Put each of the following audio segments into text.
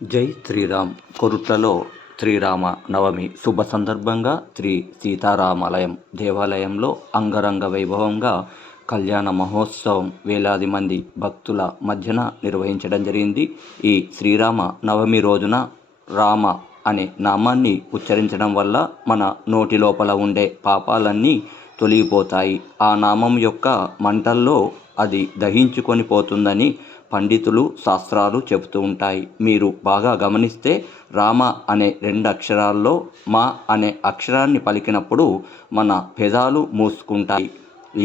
జై శ్రీరామ్. కొరుట్లలో శ్రీరామ నవమి శుభ సందర్భంగా శ్రీ సీతారామాలయం దేవాలయంలో అంగరంగ వైభవంగా కళ్యాణ మహోత్సవం వేలాది మంది భక్తుల మధ్యన నిర్వహించడం జరిగింది. ఈ శ్రీరామ నవమి రోజున రామ అనే నామాన్ని ఉచ్చరించడం వల్ల మన నోటి లోపల ఉండే పాపాలన్నీ తొలగిపోతాయి. ఆ నామం యొక్క మంటల్లో అది దహించుకొని పోతుందని పండితులు శాస్త్రాలు చెబుతూ ఉంటాయి. మీరు బాగా గమనిస్తే రామ అనే 2 అక్షరాల్లో మా అనే అక్షరాన్ని పలికినప్పుడు మన పెదాలు మూసుకుంటాయి.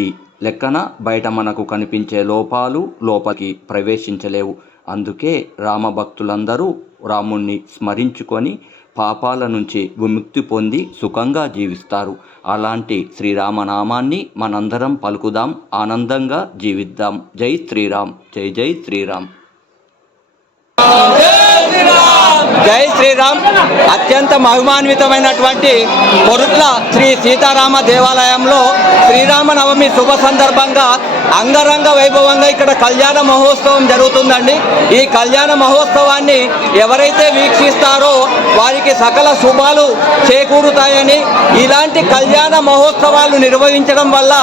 ఈ లెక్కన బయట మనకు కనిపించే లోపాలు లోపలికి ప్రవేశించలేవు. అందుకే రామభక్తులందరూ రాముణ్ణి స్మరించుకొని పాపాల నుంచి విముక్తి పొంది సుఖంగా జీవిస్తారు. అలాంటి శ్రీరామనామాన్ని మనందరం పలుకుదాం, ఆనందంగా జీవిద్దాం. జై శ్రీరామ్. జై జై శ్రీరామ్. జై శ్రీరామ్. అత్యంత మహిమాన్వితమైనటువంటి కొరుట్ల శ్రీ సీతారామ దేవాలయంలో శ్రీరామనవమి శుభ సందర్భంగా అంగరంగ వైభవంగా ఇక్కడ కళ్యాణ మహోత్సవం జరుగుతుందండి. ఈ కళ్యాణ మహోత్సవాన్ని ఎవరైతే వీక్షిస్తారో వారికి సకల శుభాలు చేకూరుతాయని, ఇలాంటి కళ్యాణ మహోత్సవాలు నిర్వహించడం వల్ల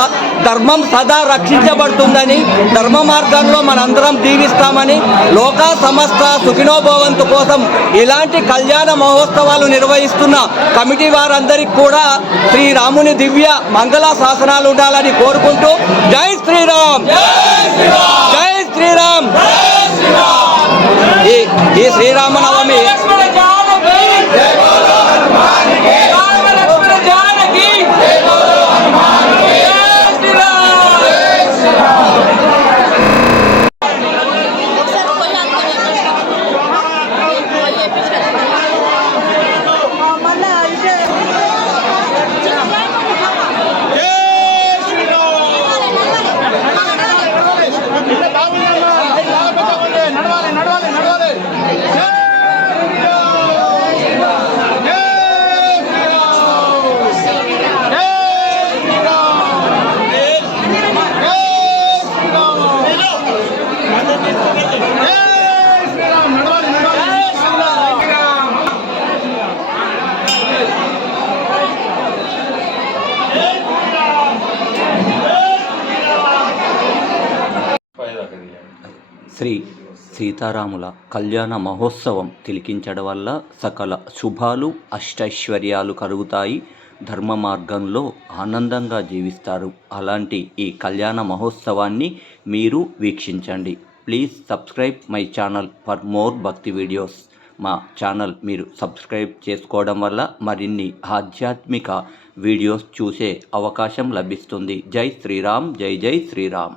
ధర్మం సదా రక్షించబడుతుందని, ధర్మ మార్గంలో మనందరం దీవిస్తామని, లోకా సమస్త సుఖినోభవంతు కోసం ఇలాంటి కళ్యాణ మహోత్సవాలు నిర్వహిస్తున్న కమిటీ వారందరికీ కూడా శ్రీరాముని దివ్య మంగళ శాసనాలు ఉండాలని కోరుకుంటూ జై శ్రీరామ్, జై శ్రీరామ్. ఈ శ్రీరామనవమి శ్రీ సీతారాముల కళ్యాణ మహోత్సవం తిలకించడం వల్ల సకల శుభాలు అష్టైశ్వర్యాలు కలుగుతాయి. ధర్మ మార్గంలో ఆనందంగా జీవిస్తారు. అలాంటి ఈ కళ్యాణ మహోత్సవాన్ని మీరు వీక్షించండి. Please subscribe my channel for more bhakti videos. మా ఛానల్ మీరు సబ్స్క్రైబ్ చేసుకోవడం వల్ల మరిన్ని ఆధ్యాత్మిక వీడియోస్ చూసే అవకాశం లభిస్తుంది. జై శ్రీరామ్. జై జై శ్రీరామ్.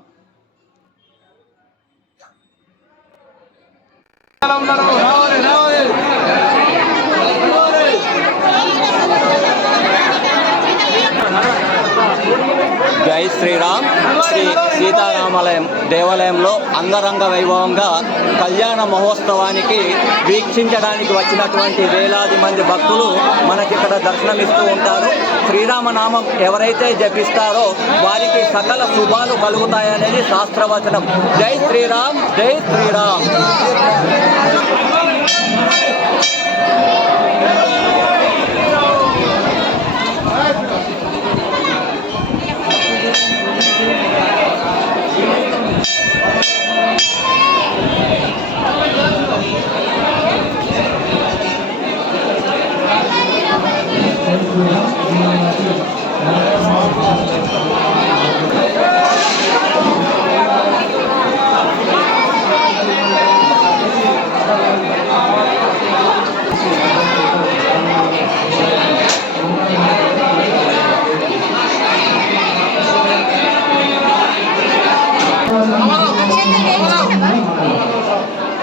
జై శ్రీరామ్. శ్రీ సీతారామాలయం దేవాలయంలో అంగరంగ వైభవంగా కళ్యాణ మహోత్సవానికి వీక్షించడానికి వచ్చినటువంటి వేలాది మంది భక్తులు మనకి ఇక్కడ దర్శనమిస్తూ ఉంటారు. శ్రీరామనామం ఎవరైతే జపిస్తారో వారికి సకల శుభాలు కలుగుతాయనేది శాస్త్రవచనం. జై శ్రీరామ్, జై శ్రీరామ్.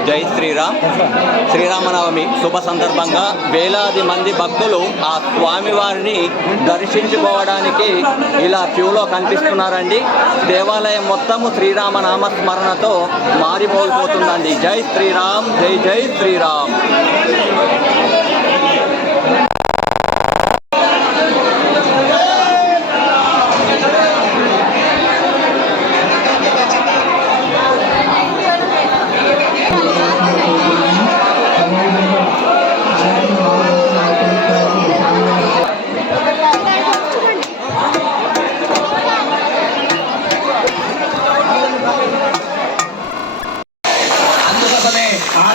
జై శ్రీరామ్. శ్రీరామనవమి శుభ సందర్భంగా వేలాది మంది భక్తులు ఆ స్వామివారిని దర్శించుకోవడానికి ఇలా క్యూలో కనిపిస్తున్నారండి. దేవాలయం మొత్తము శ్రీరామనామస్మరణతో మారిపోయిపోతుందండి. జై శ్రీరామ్, జై జై శ్రీరామ్.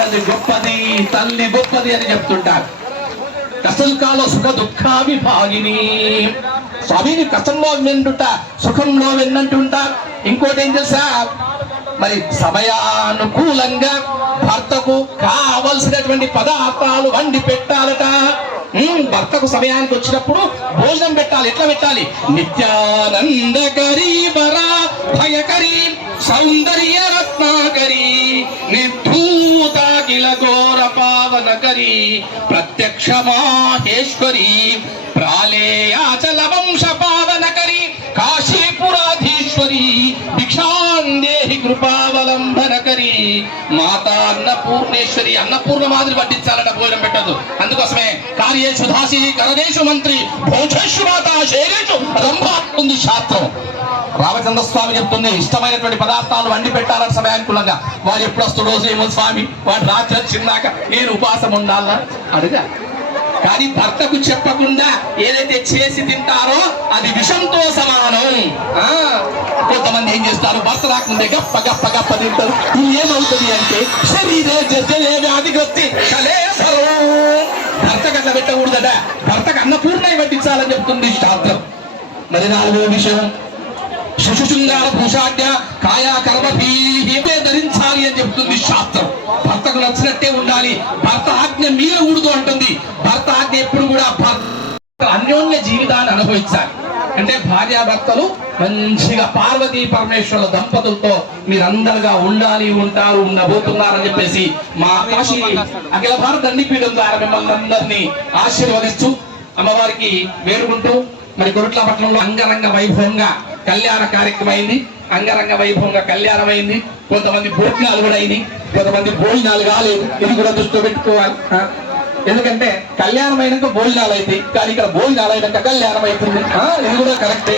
తల్లి గొప్పది, తల్లి గొప్పది అని చెప్తుంటారు. కష్టకాల సుఖ దుఃఖావిభాగిని. స్వామిని కష్టంలో వెన్నుట, సుఖంలో వెన్నంటుంటా. ఇంకోటి ఏం తెలుసా, మరి సమయానుకూలంగా భర్తకు కావలసినటువంటి పదార్థాలు వండి పెట్టాలట. భర్తకు సమయానికి వచ్చినప్పుడు భోజనం పెట్టాలి. ఎట్లా పెట్టాలి? నిత్యానందకరీ వరా భయకరీ సౌందర్య రత్నాకరీ నిర్ధూతాఖిల ఘోర పావనకరీ ప్రత్యక్ష మాహేశ్వరీ ప్రాళేయాచల వంశ పావనకరీ కాశీపురాధీశ్వరీ భిక్షాందేహి కృపావలంబనకరీ మాతా అన్నపూర్ణేశ్వరి. అన్నపూర్ణ మాదిరి వడ్డించాలట, భోజనం పెట్టదు. అందుకోసమే కార్యేషు దాసి కరదేశు మంత్రి భోజేషు మాత శేరేషు రంభా ఉంది శాస్త్రం. రామచంద్ర స్వామి చెప్తుంది, ఇష్టమైనటువంటి పదార్థాలు వండి పెట్టాలని సమయానుకూలంగా. వాడు ఎప్పుడు వస్తుడో ఏమో స్వామి, వాడు రాత్రి వచ్చిందాక నేను ఉపాసం ఉండాలా అడుగా. కానీ భర్తకు చెప్పకుండా ఏదైతే చేసి తింటారో అది విషంతో సమానం. కొంతమంది ఏం చేస్తారు, భర్త రాకముందే గప్ప గప్ప గప్ప తింటారు. ఇది ఏమవుతుంది అంటే శరీరే జర్జలే వ్యాధిగ్రస్తి కలేశరం. భర్తకు అట్లా పెట్టకూడదట, భర్తకు అన్నపూర్ణై వడ్డించాలని చెప్తుంది శాస్త్రం. మరి నాలుగో విషయం, శుశృంగార భూషాఢ్య కాయా కర్మభీమే ధరించాలి అని చెప్తుంది శాస్త్రం. భర్తకు నచ్చినట్టే ఉండాలి, భర్త ఆజ్ఞ మీరకూడదు అంటుంది. భర్త ఆజ్ఞ ఎప్పుడు కూడా అన్యోన్య జీవితాన్ని అనుభవించాలి. అంటే భార్యాభర్తలు మంచిగా పార్వతీ పరమేశ్వరుల దంపతులతో మీరందరుగా ఉండాలి, ఉంటారు, ఉండబోతున్నారని చెప్పేసి మా కాశీ అఖిల భారత దండిపీఠం ద్వారా మిమ్మల్ని అందరినీ ఆశీర్వదిస్తూ అమ్మవారికి వేడుకుంటూ, మరి కొరుట్లపట్నంలో అంగరంగ వైభవంగా కళ్యాణ కార్యక్రమం అయింది. అంగరంగ వైభవంగా కళ్యాణం అయింది. కొంతమంది భోజనాలు కూడా అయినాయి, కొంతమంది భోజనాలు కాలేదు. ఇది కూడా దృష్టిలో పెట్టుకోవాలి. ఎందుకంటే కళ్యాణం అయినాక భోజనాలు అవుతాయి, కానీ ఇక్కడ భోజనాలు అయినాక కళ్యాణం అవుతుంది. ఇది కూడా కరెక్టే.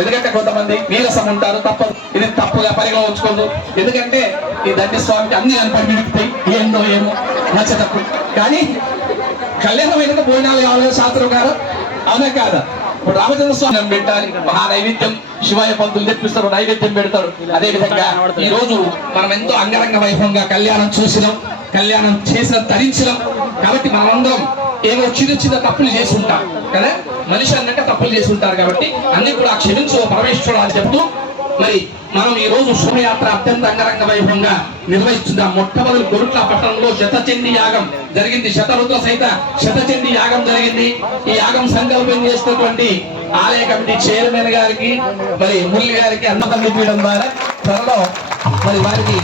ఎందుకంటే కొంతమంది నీరసం ఉంటారు, తప్పదు. ఇది తప్పుగా పరిగణ ఉంచుకోదు. ఎందుకంటే ఈ దండి స్వామికి అన్ని కనపడి మిడుకుతాయి, ఏందో ఏమో నచ్చటప్పుడు. కానీ కళ్యాణం అయినాక భోజనాలు కావాలి శాస్త్రం గారు, అవునా కాదా? ఇప్పుడు రామచంద్ర స్వామి పెట్టాలి, మహా నైవేద్యం శివాయ పంతులు తెప్పిస్తారు, నైవేద్యం పెడతాడు. అదే విధంగా ఈ రోజు మనం ఎంతో అంగరంగ వైభవంగా కళ్యాణం చూసినాం, కళ్యాణం చేసిన ధరించినాం. కాబట్టి మనమందరం ఏవో చిన్న చిన్న తప్పులు చేసి ఉంటాం కదా, మనిషి అన్నట్టు తప్పులు చేసి ఉంటారు. కాబట్టి అన్ని కూడా క్షమించు పరమేశ్వరుడు అని చెప్తూ, మరి మనం ఈ రోజు శోభయాత్ర అత్యంత అంగరంగ వైభవంగా నిర్వహిస్తున్నాం. మొట్టమొదటి కొరుట్ల పట్టణంలో శతచండీ యాగం జరిగింది. శతరుద్ర సహిత శతచండీ యాగం జరిగింది. ఈ యాగం సంకల్పం చేసినటువంటి ఆలయ కమిటీ చైర్మన్ గారికి, మరి మురళి గారికి అన్నదండి పీయడం ద్వారా త్వరలో మరి వారికి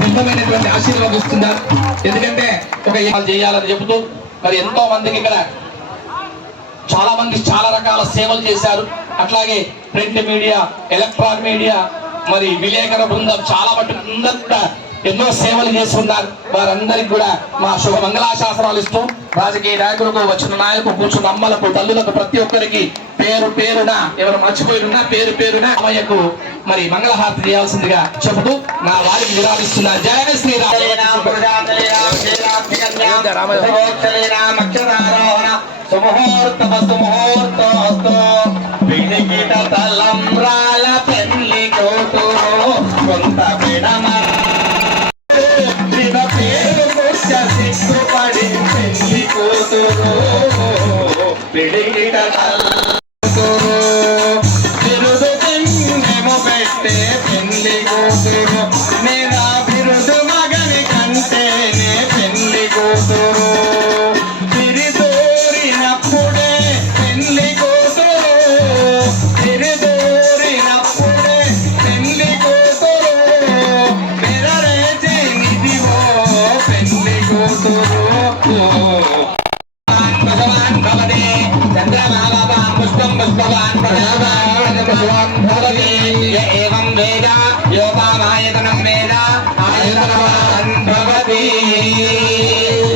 భిన్నమైనటువంటి ఆశీర్వాదం ఇస్తున్నారు. ఎందుకంటే ఒక చేయాలని చెబుతూ, మరి ఎంతో మందికి ఇక్కడ చాలా మంది చాలా రకాల సేవలు చేశారు. అట్లాగే ప్రింట్ మీడియా, ఎలక్ట్రానిక్ మీడియా, మరి విలేకరుల బృందం చాలా మటుకు అందరూ కూడా ఎన్నో సేవలు చేస్తున్నారు. వారందరికి కూడా మా శుభ మంగళాశాసనాలు ఇస్తూ, రాజకీయ నాయకులకు, వచ్చిన నాయకులకు, కూర్చున్న అమ్మలకు, తల్లులకు, ప్రతి ఒక్కరికి పేరు పేరున, ఎవరు మర్చిపోయినా పేరు పేరున అమ్మయ్యకు మరి మంగళహారతి చేయాల్సిందిగా చెబుతూ నా వారికి విరామిస్తున్నా. జయ శ్రీరామ్. తలంబ్రాల పెళ్లి కూతురు కొంత సిగ్గుపడి పెళ్లి కూతురు పిడికిట బిరుదు మేము పెట్టే పెళ్లి కూతురు, నేను బిరుదు మగని కంటేనే పెళ్లి కూతురు. తిరిదోరినప్పుడే పెళ్లి కూతురు, తిరిదోరినప్పుడే పెళ్లి కూతురు, మెదరేసి నిధివో పెళ్లి కూతురు. భగవాన్ భవదే చంద్రమాలవాన్ పుష్పం పుష్పవాన్ భగవాన్ భవదే ఏవం వేద యోపామాయతనం వేద ఆయతనవాన్ భవతి.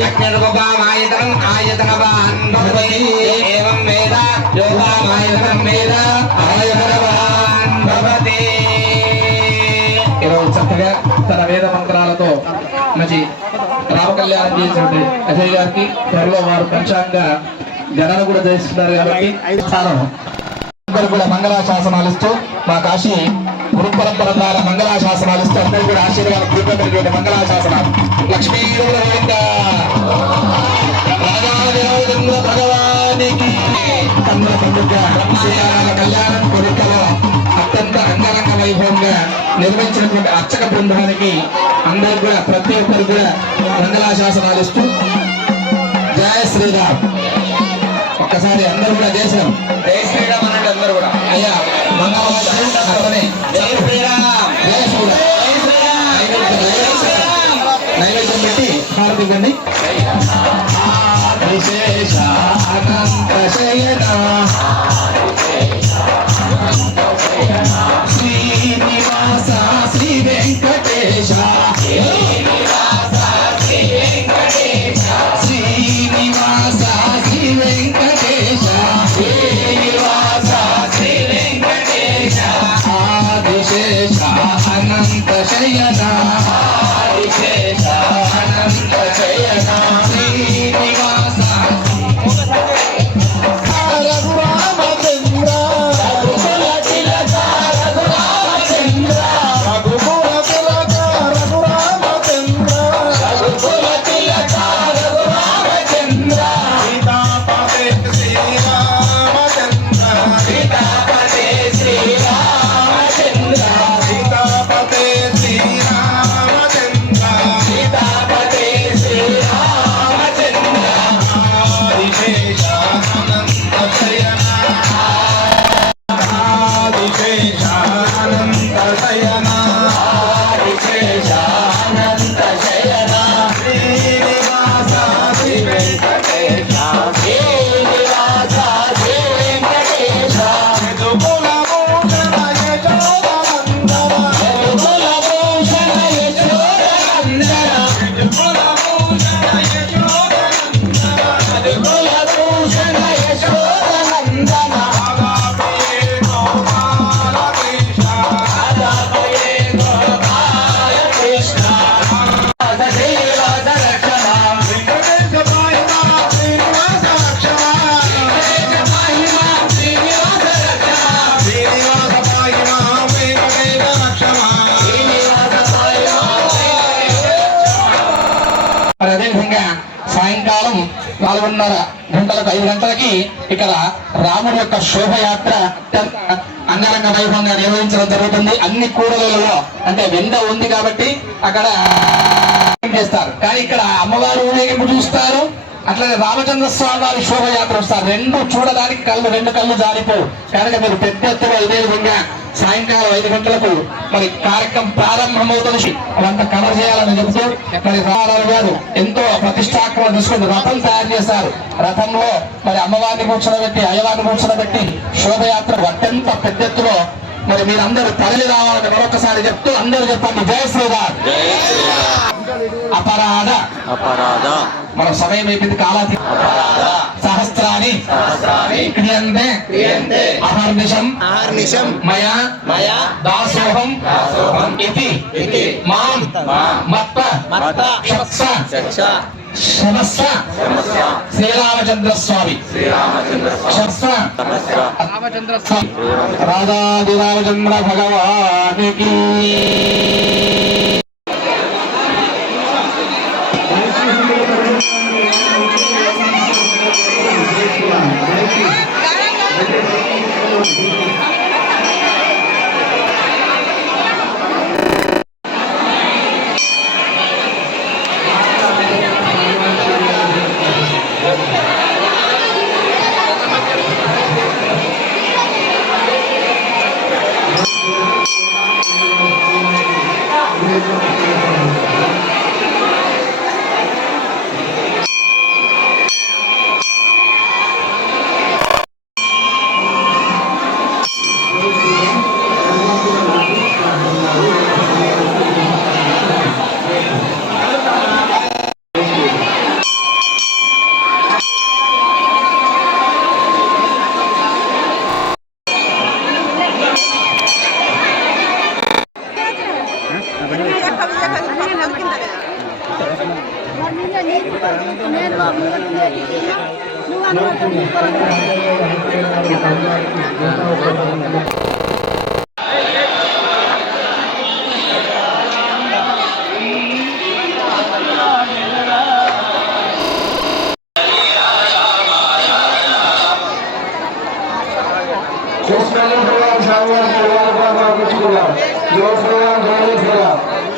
అగ్నిర్వపామాయతనం ఆయతనవాన్ భవతి ఏవం వేద యోపామాయతనం వేద ఆయతనవాన్ భవతి. ఈరోజు చక్కగా తన వేద మంత్రాలతో మంచి రామకళ్యాణం చేసినటువంటి అజయ్ గారికి త్వరలో వారు పంచాంగ గణన కూడా చేస్తున్నారు. కాబట్టి అందరూ కూడా మంగళాశాసనాలు ఇస్తూ మా కాశీ గురు పరంపర ద్వారా మంగళాశాసనాలు ఇస్తూ అందరూ కూడా ఆశీర్వాదం పొందుతున్నటువంటి మంగళాశాసనాలు. లక్ష్మీ గోవింద రాజాదేవేంద్ర భగవానికి కన్నుల పండుగ సీతారామ కళ్యాణం కొడుకలో అత్యంత అంగరంగ వైభవంగా నిర్వహించినటువంటి అర్చక బృందానికి అందరూ కూడా ప్రతి ఒక్కరు కూడా మంగళాశాసనాలు ఇస్తూ జయ శ్రీరామ్. ఒక్కసారి అందరూ కూడా చేశాం జయ శ్రీరామ్ అన్నట్టు అందరూ కూడా అయ్యా మంగళవారం జయ శ్రీరామ్ జయ శ్రీరామ్ నైవేద్యం పెట్టి హారతి ఇవ్వండి. విశేష అనంత శయన శ్రీనివాస శ్రీ వెంకటేశ శ్రీనివాస శ్రీ వెంకటేశ శ్రీనివాస శ్రీ వెంకటేశ ఆదిశేష అనంత శయన ఆదిశేష అనంత శయన శ్రీనివాస రఘురామచంద్ర రఘుకుల తిలక రఘురామచంద్ర రఘుకుల తిలక రఘురామచంద్ర రఘుకుల తిలక రఘురామచంద్ర సీతాపతే శ్రీరామచంద్ర సీతాపతే శ్రీరామచంద్ర సీతాపతే శ్రీరామచంద్ర సీతాపతే శ్రీరామచంద్ర ఆదిశేష అనంత శయన ఆదిశేష అనంత శయన ఆదిశేష అనంత శయన శ్రీనివాస శ్రీ వెంకటేశ శ్రీనివాస శ్రీ వెంకటేశ యదుకుల భూషణ యశోదనందన యదుకుల భూషణ యశోదనందన యదుకుల భూషణ యశోదనందన యదుకుల భూషణ యశోదనందన ఆదాపయే గోపాల కృష్ణ ఆదాపయే గోపాల కృష్ణ శ్రీనివాస రక్షణ వెంకటేశ మహిమ శ్రీనివాస రక్షణ వెంకటేశ మహిమ శ్రీనివాస రక్షణ శ్రీనివాస మహిమ వెంకటేశ రక్షణ శ్రీనివాస మహిమ మరి అదేవిధంగా సాయంకాలం 4:30 గంటలకు 5 గంటలకి ఇక్కడ రాముడి యొక్క శోభయాత్ర అత్యంత అంగరంగ వైభవంగా నిర్వహించడం జరుగుతుంది. అన్ని కూడలలో అంటే వెంద ఉంది కాబట్టి అక్కడ చేస్తారు, కానీ ఇక్కడ అమ్మవారు ఊరేగింపు చూస్తారు, అట్లాగే రామచంద్ర స్వామి వారి శోభయాత్ర వస్తారు. రెండు చూడడానికి రెండు కళ్ళు జారిపోవు కనుక మీరు పెద్ద ఎత్తున ఇదే విధంగా సాయంకాలం 5 గంటలకు మరి కార్యక్రమం ప్రారంభమవుతుంది. అవంతా కవర్ చేయాలని చెబుతూ మరి రామారావు గారు ఎంతో ప్రతిష్టాత్మకం తీసుకుని రథం తయారు చేశారు. రథంలో మరి అమ్మవారిని కూర్చోబెట్టి అయ్యవారిని కూర్చోబెట్టి శోభయాత్ర అత్యంత పెద్ద ఎత్తులో మరి మీరందరూ తరలి రావాలని మరొకసారి చెప్తూ అందరూ చెప్పండి జయ శ్రీరామ్. అపరాధ అపరాధ మన సమయం అయిపోయింది కాలాతి సహస్రాన్ని క్రియంతే అహర్నిశం అహర్నిశం మయా మయా దాసోహం ఇతి మాం మత్త శమస్వ శ్రీరామచంద్ర స్వామి రామచంద్ర స్వామి రాధాది రామచంద్ర భగవానికి శ్రీరామ్, జై శ్రీరామ్.